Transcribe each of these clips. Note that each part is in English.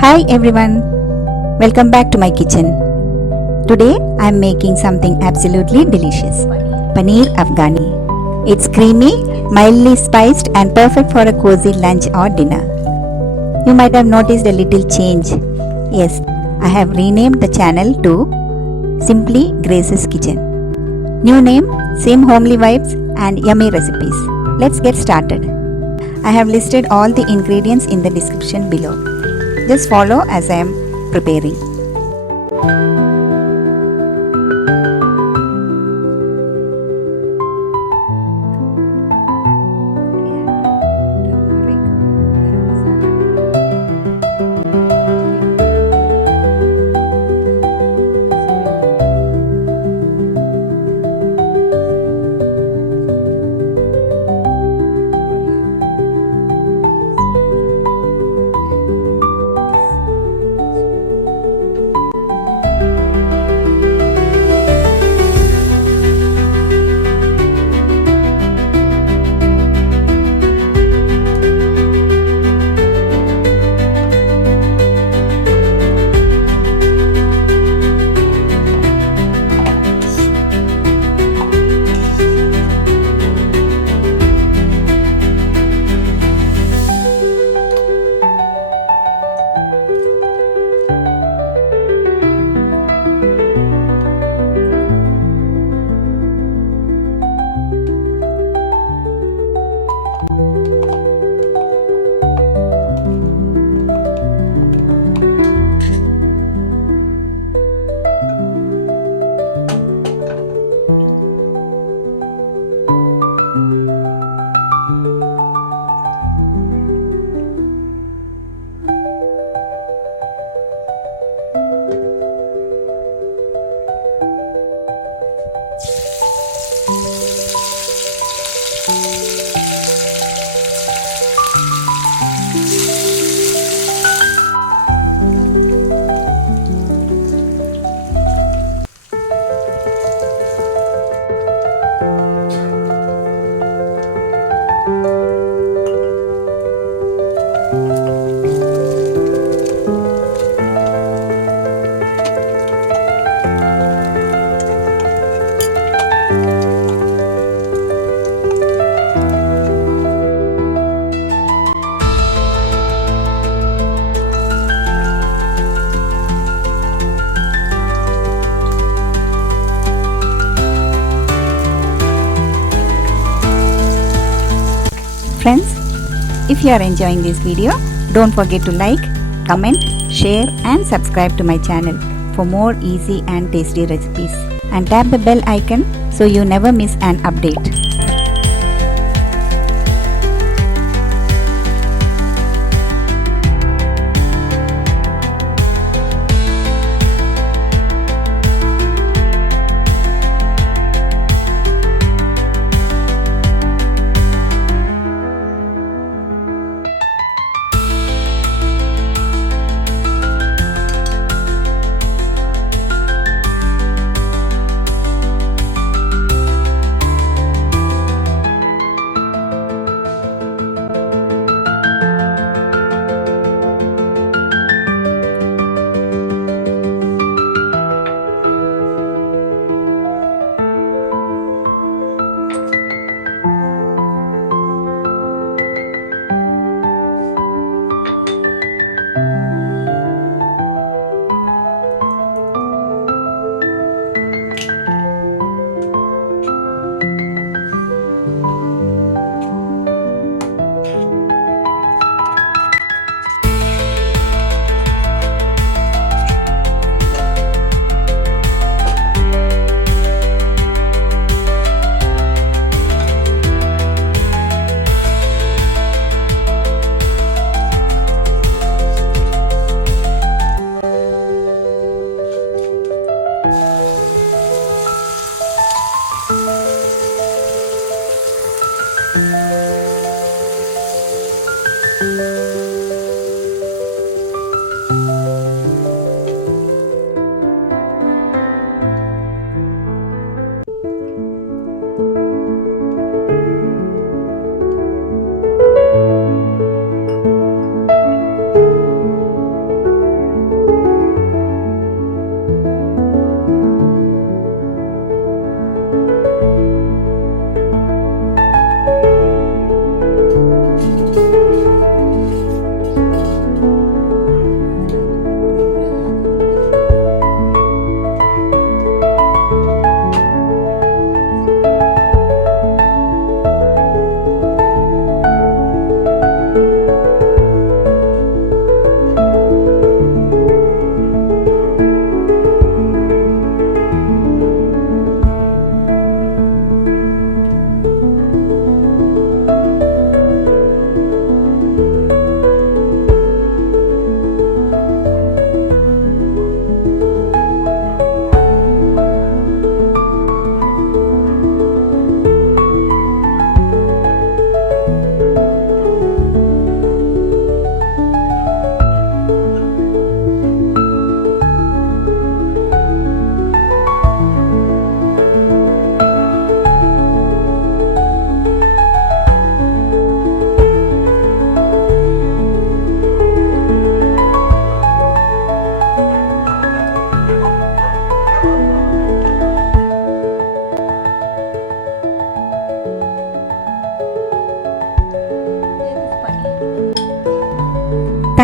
Hi everyone, welcome back to my kitchen. Today I am making something absolutely delicious, Paneer Afghani. It's creamy, mildly spiced and perfect for a cozy lunch or dinner. You might have noticed a little change. Yes, I have renamed the channel to Simply Grace's Kitchen. New name, same homely vibes and yummy recipes. Let's get started. I have listed all the ingredients in the description below. Just follow as I am preparing. Friends, if you are enjoying this video, don't forget to like, comment, share and subscribe to my channel for more easy and tasty recipes. And tap the bell icon so you never miss an update.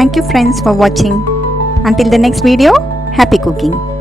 Thank you friends for watching. Until the next video, happy cooking.